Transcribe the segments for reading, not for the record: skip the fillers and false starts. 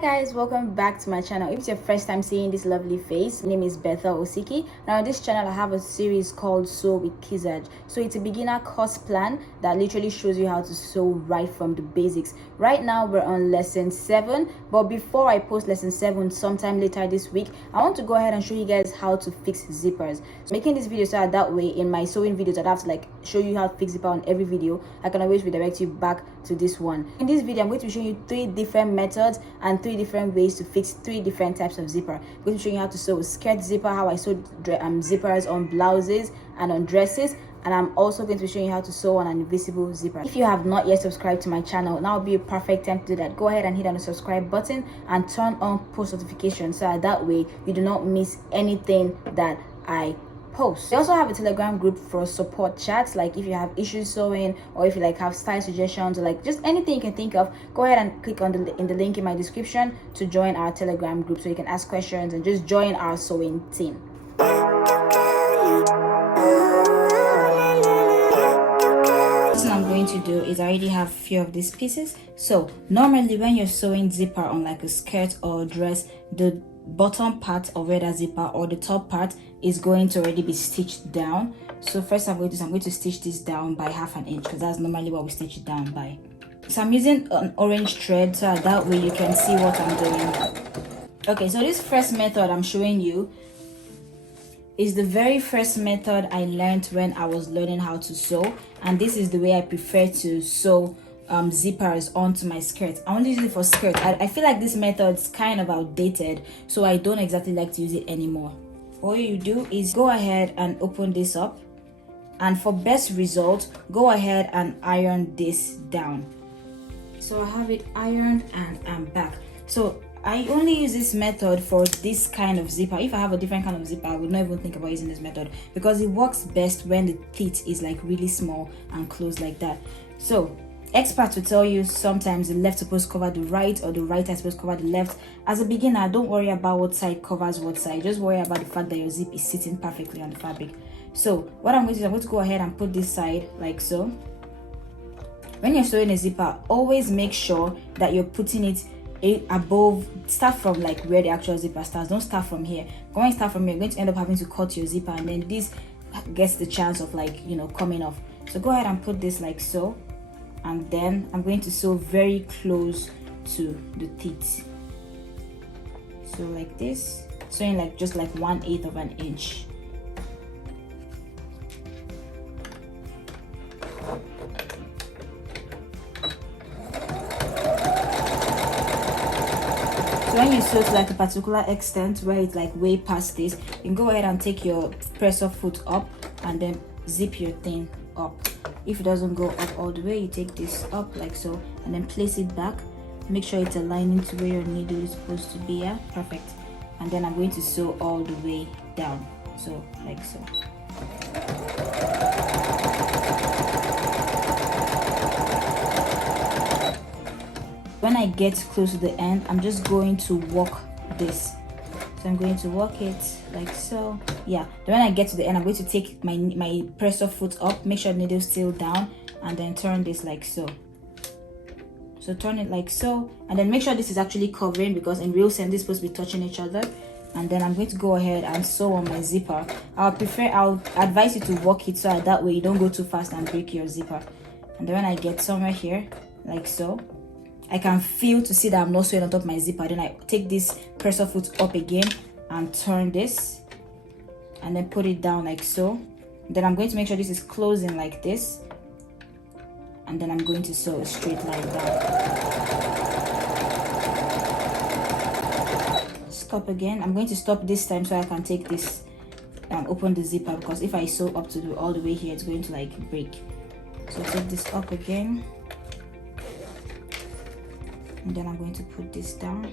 Guys, welcome back to my channel. If it's your first time seeing this lovely face, my name is Bethel Osiki. Now on this channel I have a series called Sew with KIZAJ. So it's a beginner course plan that literally shows you how to sew right from the basics. Right now we're on lesson 7, but before I post lesson 7 sometime later this week, I want to go ahead and show you guys how to fix zippers. So making this video so that way in my sewing videos I'd have to show you how to fix zipper on every video. I can always redirect you back to this one. In this video I'm going to show you 3 different methods and 3 different ways to fix 3 different types of zipper. I'm going to show you how to sew a skirt zipper, how I sew zippers on blouses and on dresses, and I'm also going to be showing you how to sew on an invisible zipper. If you have not yet subscribed to my channel, now would be a perfect time to do that. Go ahead and hit on the subscribe button and turn on post notifications so that way you do not miss anything that I post. We also have a Telegram group for support chats, like if you have issues sewing or if you have style suggestions or just anything you can think of. Go ahead and click on the link in my description to join our Telegram group so you can ask questions and just join our sewing team. What I'm going to do is I already have a few of these pieces. So normally when you're sewing zipper on a skirt or a dress, the bottom part of where that zipper or the top part is going to already be stitched down. So first I'm going to stitch this down by 1/2 inch because that's normally what we stitch it down by. So I'm using an orange thread so that way you can see what I'm doing. Okay, so this first method I'm showing you is the very first method I learned when I was learning how to sew, and this is the way I prefer to sew zippers onto my skirt. I only use it for skirt. I feel like this method is kind of outdated, so I don't exactly like to use it anymore. All you do is go ahead and open this up, and for best result go ahead and iron this down. So I have it ironed and I'm back. So I only use this method for this kind of zipper. If I have a different kind of zipper, I would not even think about using this method because it works best when the teeth is really small and closed like that. So experts will tell you sometimes the left is supposed to cover the right or the right is supposed to cover the left. As a beginner, don't worry about what side covers what side. Just worry about the fact that your zip is sitting perfectly on the fabric. So what I'm going to do is I'm going to go ahead and put this side like so. When you're sewing a zipper, always make sure that you're putting it above. Start from where the actual zipper starts. Don't start from here. Going to start from here, you're going to end up having to cut your zipper, and then this gets the chance of coming off. So go ahead and put this like so, and then I'm going to sew very close to the teeth. So like this, sewing just 1/8 of an inch. So when you sew to a particular extent where it's way past this, you can go ahead and take your presser foot up and then zip your thing up. If it doesn't go up all the way, you take this up like so and then place it back. Make sure it's aligning to where your needle is supposed to be at. Perfect. And then I'm going to sew all the way down, so like so. When I get close to the end, I'm just going to work this. So I'm going to work it like so. Yeah, then when I get to the end, I'm going to take my presser foot up, make sure the needle is still down, and then turn this like so. So turn it like so, and then make sure this is actually covering, because in real sense this is supposed to be touching each other. And then I'm going to go ahead and sew on my zipper. I'll advise you to work it so that way you don't go too fast and break your zipper. And then when I get somewhere here like so, I can feel to see that I'm not sewing on top of my zipper. Then I take this presser foot up again and turn this and then put it down like so. Then I'm going to make sure this is closing like this, and then I'm going to sew a straight line down. Stop again. I'm going to stop this time so I can take this and open the zipper, because if I sew up to all the way here, it's going to break. So take this up again, and then I'm going to put this down.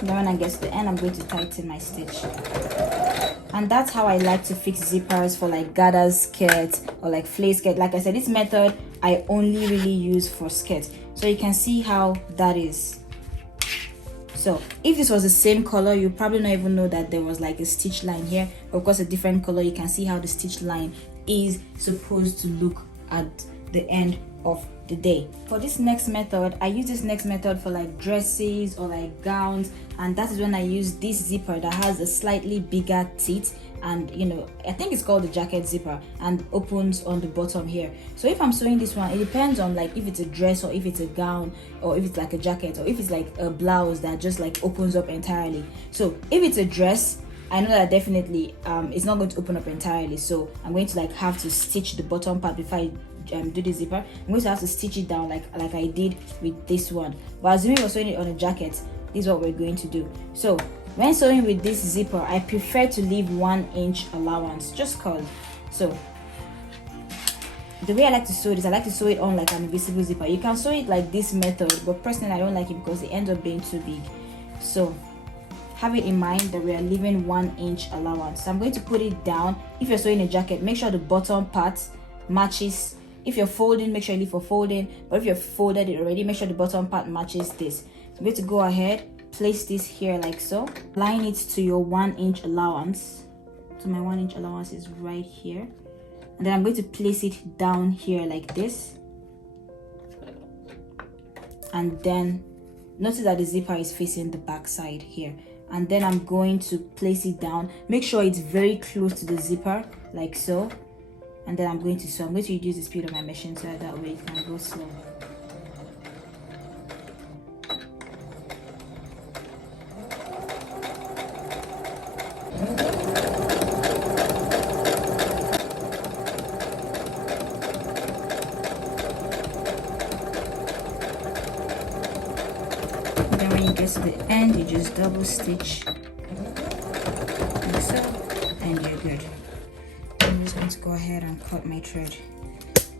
Then when I get to the end, I'm going to tighten my stitch. And that's how I like to fix zippers for gathered skirts or flay skirt. Like I said, this method I only really use for skirts, so you can see how that is. So if this was the same color, you probably not even know that there was a stitch line here. Of course, a different color, you can see how the stitch line is supposed to look at the end of the day. For this next method, I use this next method for like dresses or like gowns, and that is when I use this zipper that has a slightly bigger teeth, and you know, I think it's called the jacket zipper, and opens on the bottom here. So if I'm sewing this one, it depends on like if it's a dress or if it's a gown or if it's like a jacket or if it's like a blouse that just like opens up entirely. So if it's a dress, I know that definitely it's not going to open up entirely, so I'm going to like have to stitch the bottom part before I do the zipper. I'm going to have to stitch it down like I did with this one. But assuming we're sewing it on a jacket, this is what we're going to do. So when sewing with this zipper, I prefer to leave 1 inch allowance, just cause. So the way I like to sew this, I like to sew it on like an invisible zipper. You can sew it like this method, but personally I don't like it because it ends up being too big. So have it in mind that we are leaving 1 inch allowance. So I'm going to put it down. If you're sewing a jacket, make sure the bottom part matches. If you're folding, make sure you leave for folding, but if you've folded it already, make sure the bottom part matches this. So I'm going to go ahead, place this here like so, line it to your 1 inch allowance. So my 1 inch allowance is right here, and then I'm going to place it down here like this, and then notice that the zipper is facing the back side here, and then I'm going to place it down. Make sure it's very close to the zipper like so, and then I'm going to sew. I'm going to reduce the speed of my machine so that way it can go slow. And then when you get to the end, you just double stitch like so, and you're good. I'm just going to go ahead and cut my thread.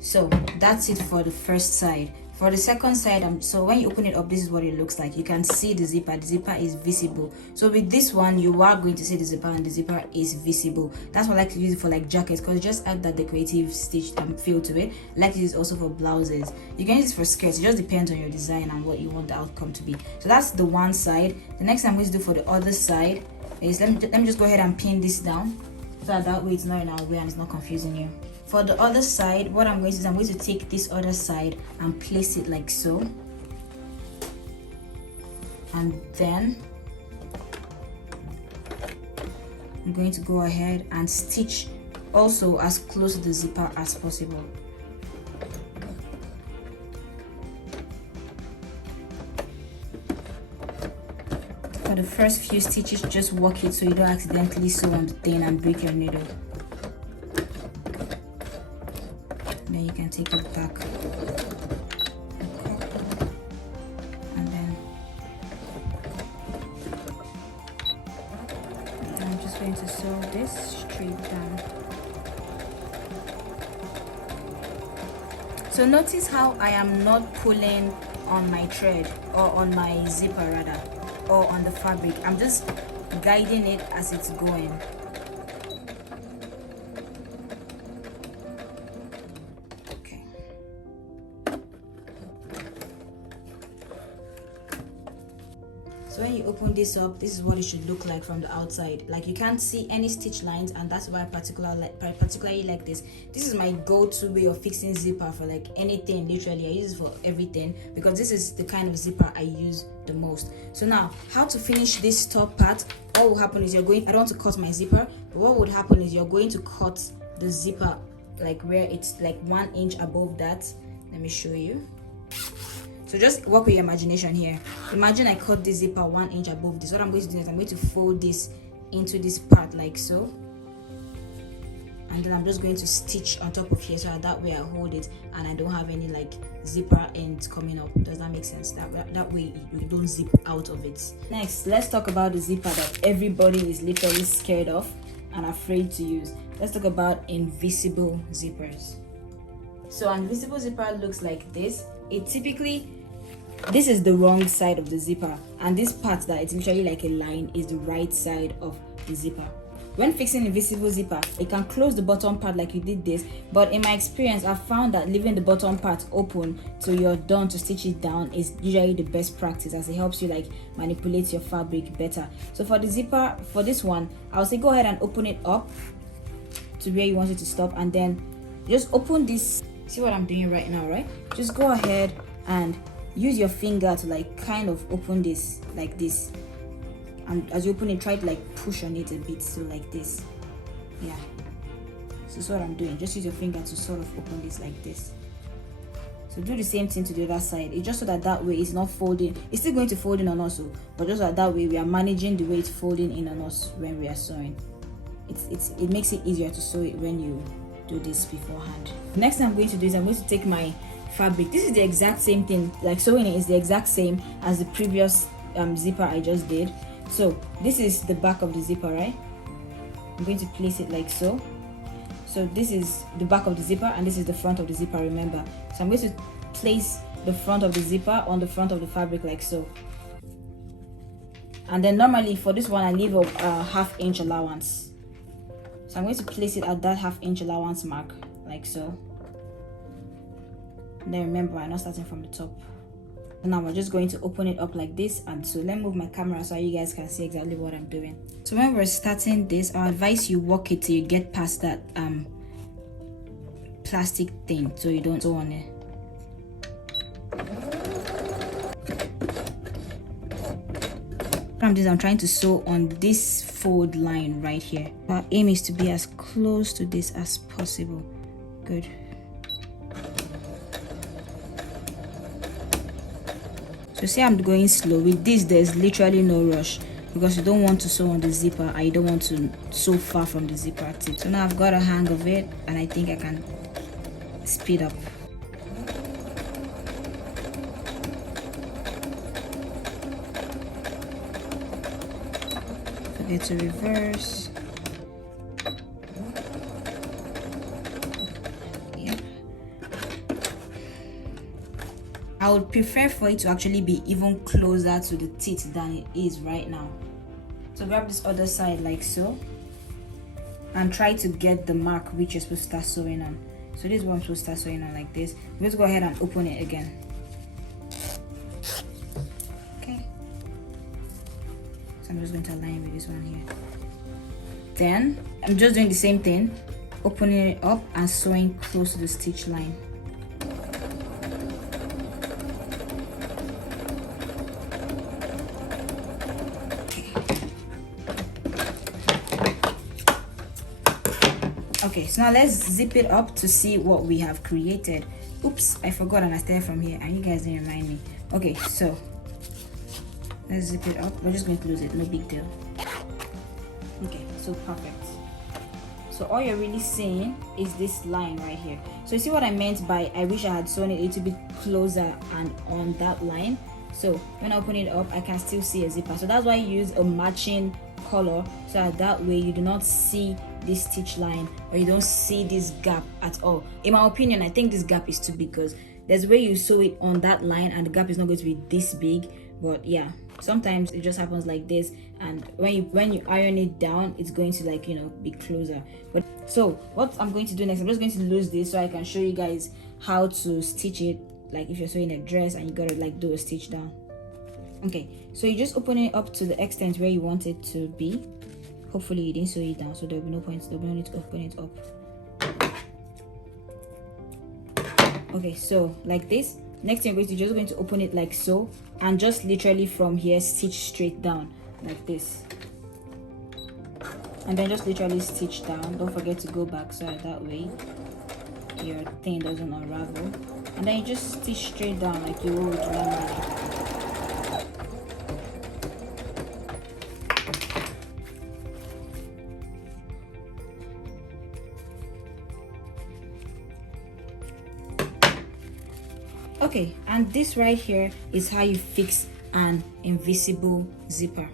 So that's it for the first side. For the second side, so when you open it up, this is what it looks like. You can see the zipper. The zipper is visible. So with this one, you are going to see the zipper, and the zipper is visible. That's why I like to use it for like jackets, because it just add that decorative stitch feel to it. I like to use it also for blouses. You can use it for skirts. It just depends on your design and what you want the outcome to be. So that's the one side. The next thing I'm going to do for the other side is let me just go ahead and pin this down, so that way it's not in our way and it's not confusing you. For the other side, what I'm going to do is I'm going to take this other side and place it like so, and then I'm going to go ahead and stitch also as close to the zipper as possible. For the first few stitches, just work it so you don't accidentally sew on the thing and break your needle. Then you can take it back, and then I'm just going to sew this straight down. So notice how I am not pulling on my thread, or on my zipper rather, or on the fabric. I'm just guiding it as it's going. So when you open this up, this is what it should look like from the outside. Like you can't see any stitch lines, and that's why I particularly like this. This is my go-to way of fixing zipper for like anything. Literally, I use it for everything because this is the kind of zipper I use the most. So now, how to finish this top part? What will happen is I don't want to cut my zipper, but what would happen is you're going to cut the zipper like where it's like 1 inch above that. Let me show you. So just work with your imagination here. Imagine I cut this zipper 1 inch above this. What I'm going to do is I'm going to fold this into this part like so, and then I'm just going to stitch on top of here, so that way I hold it and I don't have any like zipper ends coming up. Does that make sense? That way you don't zip out of it. Next, let's talk about the zipper that everybody is literally scared of and afraid to use. Let's talk about invisible zippers. So an invisible zipper looks like this. This is the wrong side of the zipper, and this part that it's literally like a line is the right side of the zipper. When fixing invisible zipper, it can close the bottom part like you did this, but in my experience I've found that leaving the bottom part open till you're done to stitch it down is usually the best practice, as it helps you like manipulate your fabric better. So for the zipper, for this one, I'll say go ahead and open it up, to where you want it to stop, and then just open this. See what I'm doing right now, right? Just go ahead and use your finger to like kind of open this like this, and as you open it, try to like push on it a bit, so like this. Yeah, so that's what I'm doing. Just use your finger to sort of open this like this. So do the same thing to the other side. It's just so that way it's not folding. It's still going to fold in on us, but just so that way we are managing the way it's folding in on us when we are sewing. It makes it easier to sew it when you do this beforehand. Next thing I'm going to do is I'm going to take my fabric. This is the exact same thing, like sewing it is the exact same as the previous zipper I just did. So this is the back of the zipper, right? I'm going to place it like so. So this is the back of the zipper and this is the front of the zipper, remember. So I'm going to place the front of the zipper on the front of the fabric like so. And then normally for this one I leave a ½ inch allowance. So I'm going to place it at that ½ inch allowance mark like so. And then remember, I'm not starting from the top. Now we're just going to open it up like this, and so let me move my camera so you guys can see exactly what I'm doing. So when we're starting this, I advise you walk it till you get past that plastic thing so you don't sew on it. I'm trying to sew on this fold line right here. Our aim is to be as close to this as possible. Good. So see, I'm going slow. With this, there's literally no rush because you don't want to sew on the zipper and you don't want to sew far from the zipper tip. So now I've got a hang of it and I think I can speed up. Forget to reverse. I would prefer for it to actually be even closer to the teeth than it is right now. So grab this other side like so and try to get the mark which you're supposed to start sewing on. So this is what I'm supposed to start sewing on like this. Let's go ahead and open it again. Okay. So I'm just going to align with this one here. Then I'm just doing the same thing, opening it up and sewing close to the stitch line. Okay, so now let's zip it up to see what we have created. Oops, I forgot and I started from here and you guys didn't remind me. Okay, so let's zip it up. We're just going to close it, no big deal. Okay, so perfect. So all you're really seeing is this line right here. So you see what I meant by I wish I had sewn it a little bit closer and on that line. So when I open it up, I can still see a zipper. So that's why I use a matching color, so that way you do not see this stitch line or you don't see this gap at all. In my opinion, I think this gap is too big because there's a way you sew it on that line and the gap is not going to be this big. But yeah, sometimes it just happens like this, and when you iron it down, it's going to, like, you know, be closer. But so what I'm going to do next, I'm just going to lose this so I can show you guys how to stitch it, like if you're sewing a dress and you gotta like do a stitch down. Okay, so you just open it up to the extent where you want it to be. Hopefully you didn't sew it down, so there'll be no point, there'll be no need to open it up. Okay, so like this. Next thing you're just going to open it like so, and just literally from here stitch straight down like this, and then just literally stitch down. Don't forget to go back so that way your thing doesn't unravel, and then you just stitch straight down like you would normally. Okay, and this right here is how you fix an invisible zipper.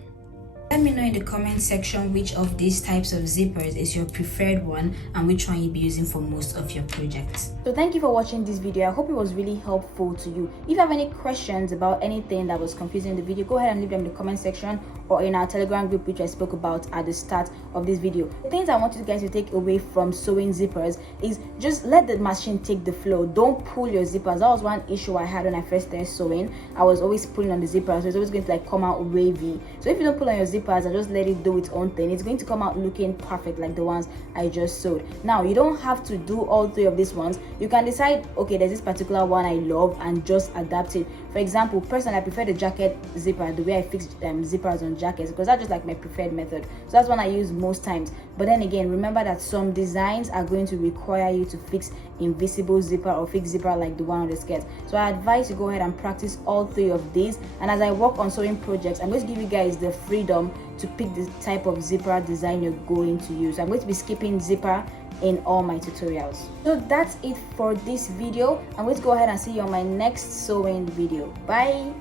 Let me know in the comment section which of these types of zippers is your preferred one and which one you'll be using for most of your projects. So thank you for watching this video. I hope it was really helpful to you. If you have any questions about anything that was confusing in the video, go ahead and leave them in the comment section or in our Telegram group, which I spoke about at the start of this video. The things I want you guys to take away from sewing zippers is just let the machine take the flow. Don't pull your zippers. That was one issue I had when I first started sewing. I was always pulling on the zipper, so it's always going to like come out wavy. So if you don't pull on your zipper zippers and just let it do its own thing, it's going to come out looking perfect like the ones I just sewed. Now you don't have to do all 3 of these ones. You can decide, okay, there's this particular one I love, and just adapt it. For example, personally I prefer the jacket zipper, the way I fix zippers on jackets, because that's just like my preferred method. So that's one I use most times. But then again, remember that some designs are going to require you to fix invisible zipper or fix zipper like the one on the skirt. So I advise you go ahead and practice all 3 of these, and as I work on sewing projects, I'm going to give you guys the freedom to pick the type of zipper design you're going to use. I'm going to be skipping zipper in all my tutorials. So that's it for this video. I'm going to go ahead and see you on my next sewing video. Bye.